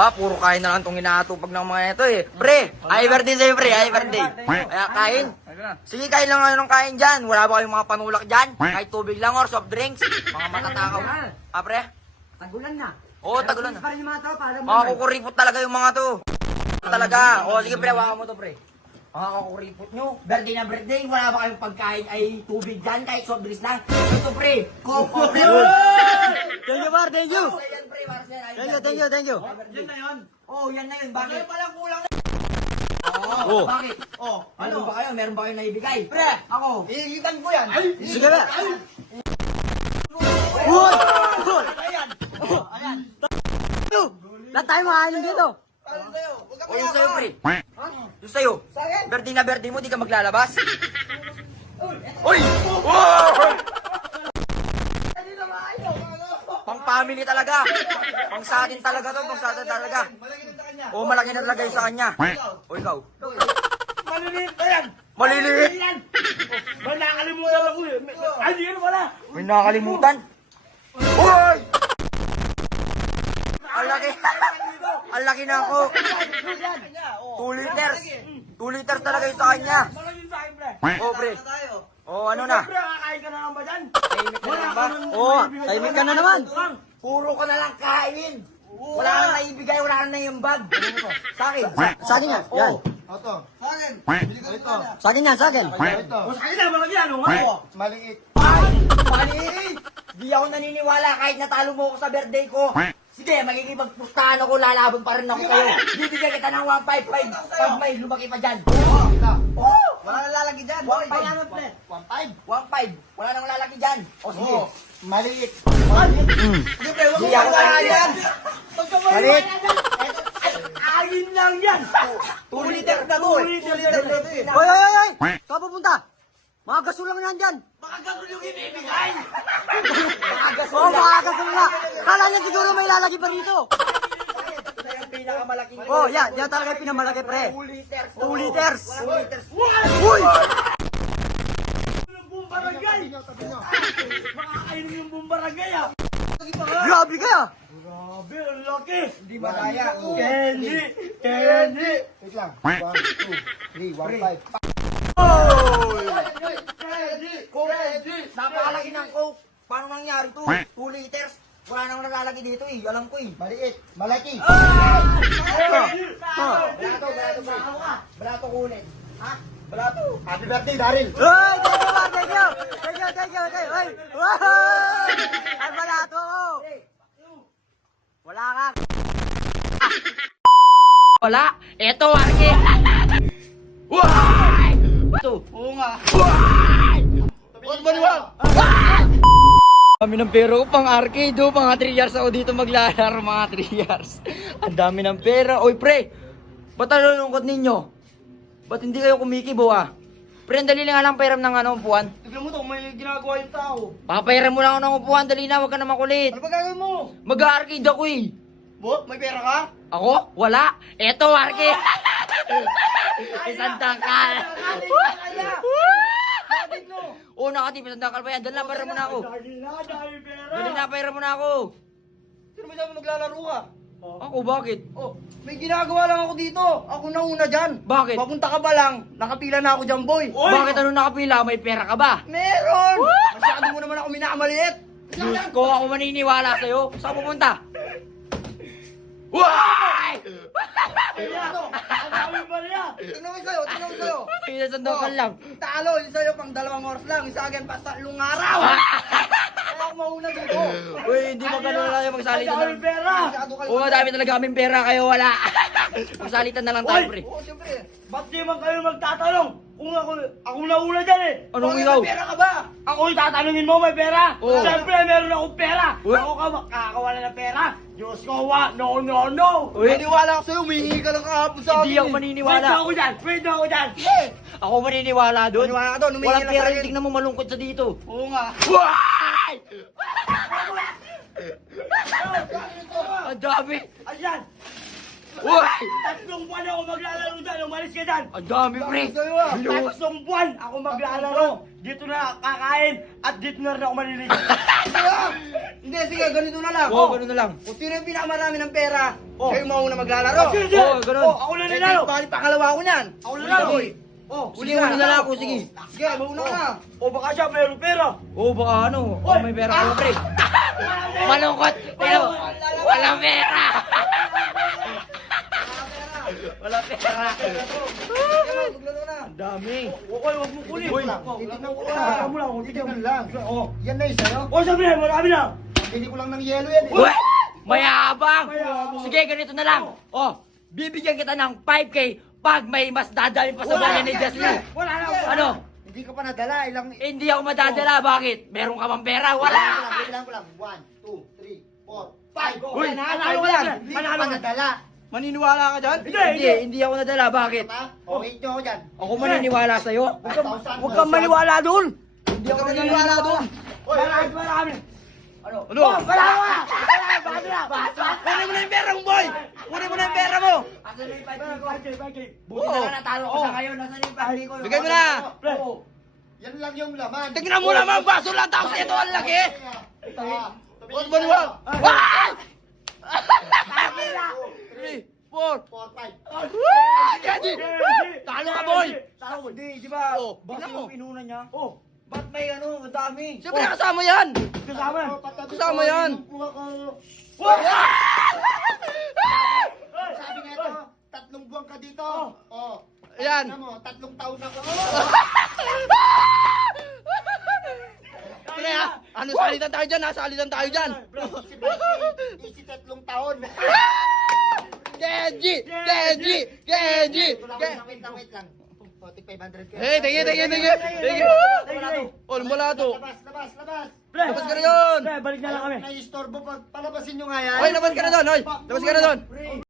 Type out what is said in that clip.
Ba, puro kain na lang itong inaatupag ng mga ito eh. Pre, ay birthday sa'yo pre, ay birthday. Kaya kain. Sige, kain lang kayo ng kain dyan. Wala ba kayong mga panulak dyan? Kahit tubig lang or soft drinks. Mga matatakaw. Ah, pre? Tagulan na. Oo, tagulan na. Pa rin yung mga tao para mo. Mga kukuripot talaga yung mga to. Talaga. O, sige pre, hawakan mo to pre. Mga kukuripot nyo. Birthday na birthday. Wala ba kayong pagkain ay tubig dyan? Kahit soft drinks lang. Ito pre. Coco pre. Thank you, Mar. Thank you. Yan pre, para sa'yo. Ay, Thank you, thank you, thank you. Yan na yun. Oo, yan na yun. Bakit? Palang kulang Oo. Bakit? Oh, Meron ba kayo? Meron ba kayo naibigay? Pre, Ako. iigitan ko yan. Sige na. Uy! Uy! Ayan. Ayan. Lahat tayo makainin dito. Ano sa'yo? Huwag ka O yung sa'yo, pre. Ha? Yung sa'yo. Sa akin? Birthday na birthday mo, di ka maglalabas. Uy! Hindi na maayo. Pang family talaga. Pang sa atin talaga to, pang sa atin talaga. Malaki na sa kanya. O malaki na talaga yung sa kanya. O ikaw. Maliliit na yan. Maliliit. Yan. Ba nakalimutan ako eh. Ay, di yun wala. May nakakalimutan. Uy! Ang laki. Ang laki na ako. 2 liters. 2 liters talaga yung sa kanya. Malaki sa akin, pre. O pre. Tayo. O ano na? Pre, kakain ka na lang ba dyan? Tahimik ka na lang ba? Oo, tahimik ka na naman. Puro ka na lang kain. Wala kang naibigay, wala kang naiambag. Sa akin. Sa akin yan. Yan. Ito. Sa akin. Bili ka ito. Sa akin yan, sa akin. Ito. Oh, O, sa akin na, malaki yan. Ano? Maliit. Ay! Maliit! Di ako naniniwala kahit natalo mo ako sa birthday ko. Sige, magkikipagpustahan ako, lalaban pa rin ako sa'yo. Bibigyan kita ng 155 pag may lumaki pa dyan. Oh! Wala nang lalaki dyan. 1.5. Wala na, pre. 1.5. Wala nang lalaki dyan. O sige. Oo. Maliit. Sige, pre, huwag mo kakain yan. Maliit. Ayin lang yan. 2 liters na to eh. 2 liters na to eh. Hoy, hoy, hoy, hoy! Saan pupunta? Mga gasulang yan dyan. Baka gano'n yung ibibigay. Oo, mga gasulang nga. Kala niya siguro may lalaki pa rito. Ito na yung pinakamalaking. Oh, yan. Yan talaga yung pinamalaki, pre. 2 liters. 2 liters. 2 liters. Uy! Yung buong barangay. Makakainin yung buong barangay ah. Grabe ka! Grabe, ang laki. Hindi ba kaya? Candy. Candy. Wait lang. 1, 2, 3, 1, 5. Candy. Napakalaki ng Coke. Paano nangyari to? 2 liters. Wala nang nalalaki dito eh. Alam ko eh. Maliit. Malaki. Balato kunin. Ha? Balato. Happy birthday, Daryl. Hey, thank you, man. Thank you. Thank you, thank you, thank you. Hey, wow! Ay, balato ko. Wala ka. Wala. Eto, Arke. Ito. Oo nga. Ba't baliwag? Dami ng pera ko pang arcade, oh. Mga 3 years ako dito maglalaro, mga 3 years. Ang dami ng pera. Oy, pre, ba't nalulungkot ninyo? Ba't hindi kayo kumikibo, ah? Pre, ang dali nga lang pairam ng upuan. Tignan mo to, may ginagawa yung tao. Papairam mo lang ako ng upuan, dali na, huwag ka na makulit. Ano ba gagawin mo? Mag-arcade ako eh. Bo, may pera ka? Ako? Wala. Eto, arcade. Isang tangkal. Bakit no? Oo, nakatip, isang tangkal pa yan. Dali na, pairam mo na ako. Dahil pera. Dali na, pairam mo na ako. Sino ba sabi maglalaro ka? Ako, bakit? Oh, may ginagawa lang ako dito. Ako nauna dyan. Bakit? Papunta ka ba lang? Nakapila na ako dyan, boy. Bakit ano nakapila? May pera ka ba? Meron! Masyado mo naman ako minamaliit. Diyos ko, ako maniniwala sa'yo. Saan pupunta? Why? Ano? Ang dami pa niya. Tingnan mo sa'yo, tingnan mo sa'yo. Sige, sandokal lang. Talo, yung sa'yo pang 2 oras lang. Yung sa akin, pa 3 araw. Kaya ako mauna dito. Uy, hindi mo ganun lang yung magsalitan Ang lang. dami pera. Oo, dami talaga kaming pera, kayo wala. Magsalitan na lang tayo, pre. Oo, siyempre. Ba't di man kayo magtatanong? Kung ako nauna dyan eh. Anong Bakit ikaw? may pera ka ba? Ako yung tatanungin mo, may pera? Oo. Siyempre, meron akong pera. Uy. Ako ka makakawala ng pera. Diyos ko, no, no, no. Uy. Maniwala ako sa'yo, humihingi ka lang kahapon sa akin. Hindi ako eh. maniniwala. Pwede ako dyan, pwede ako dyan. Ako maniniwala doon. Maniwala ka doon, humingi Walang ka pera, sa akin. tignan mo malungkot sa dito. Oo nga. Why? Ang dami. Ayan. Uy! 3 buwan ako maglalaro dyan. Umalis ka dyan. Ang dami, pre. Hello. 3 buwan ako maglalaro. Dito na kakain at dito na rin ako maliligo. Hindi, sige, ganito na lang. Oo, ganun na lang. Kung sino yung pinakamarami ng pera, Oh. kayo mauna maglalaro. Sige, Oo, ganun. Oh, ako na nanalo. Bali, pangalawa ko niyan. Ako nanalo. Oh, Sige, una na lang ako, sige. Sige, mauna ka na. O baka siya mayroong pera. Oo, baka ano. Oh, may pera ka, pre. Malungkot. Pero, walang pera. Walang pera. Sige, maglaro na. Ang dami. Okay, wag mo kulit. Uy. Titignan ko Tama lang. mo lang. Titignan lang. Oh. Yan na isa, no? O sabi na, marami na. Bili ko lang ng yelo yan, eh. Uy! Mayabang! Mayabang. Sige, ganito na lang. Oh, bibigyan kita ng 5K pag may mas dadalhin pa sa bayan ni Jasmine. Wala na. Ano? Hindi ko pa nadala. Ilang... Hindi ako madadala. Bakit? Meron ka bang pera? Wala! Bilang ko lang. 1, 2, 3, 4, 5. Uy, Nanalo ka yan. Hindi ko pa nadala. Maniniwala ka dyan? Hindi ako nadala. Bakit? Diba? O, wait nyo ako dyan. Ako maniniwala sa'yo. Huwag kang maniwala doon. Hindi ako naniniwala doon. Marami. Ano? Oh, wala ka. Bakit na? Kunin mo na yung pera mo, boy! Kunin mo na yung pera mo! Asan na yung 5K? Buti na nga natalo ko sa ngayon. Nasaan yung 5K ko? Bigay mo na! Pre. Yan lang yung laman. Tignan mo naman, baso lang tapos ito ang laki! Huwag maniwala. Wow! 3, 4, 4, 5. Gaji! Talo ka, boy! Talo, di ba? Oh, Baka tingnan mo. yung pinuna niya. Oh, ba't may ano, ang dami? Siyempre kasama yan! Kasama. Kasama yan. Sabi nga ito, 3 buwan ka dito. Oh. Ayan. Tignan mo, 3 taon na ako. Pre ha? Ano, salitan tayo dyan ha? Salitan tayo dyan! Easy 3 taon. Genji! Genji! Genji! Wait lang. O, tig 500 ka. Hey, tingin! Oh, wala to. Labas. Pre, Labas ka na yun! Pre, balik na lang kami. Nai-istorbo pag palabasin nyo nga yan. Hoy, labas ka na doon! Hoy! Labas ka na doon!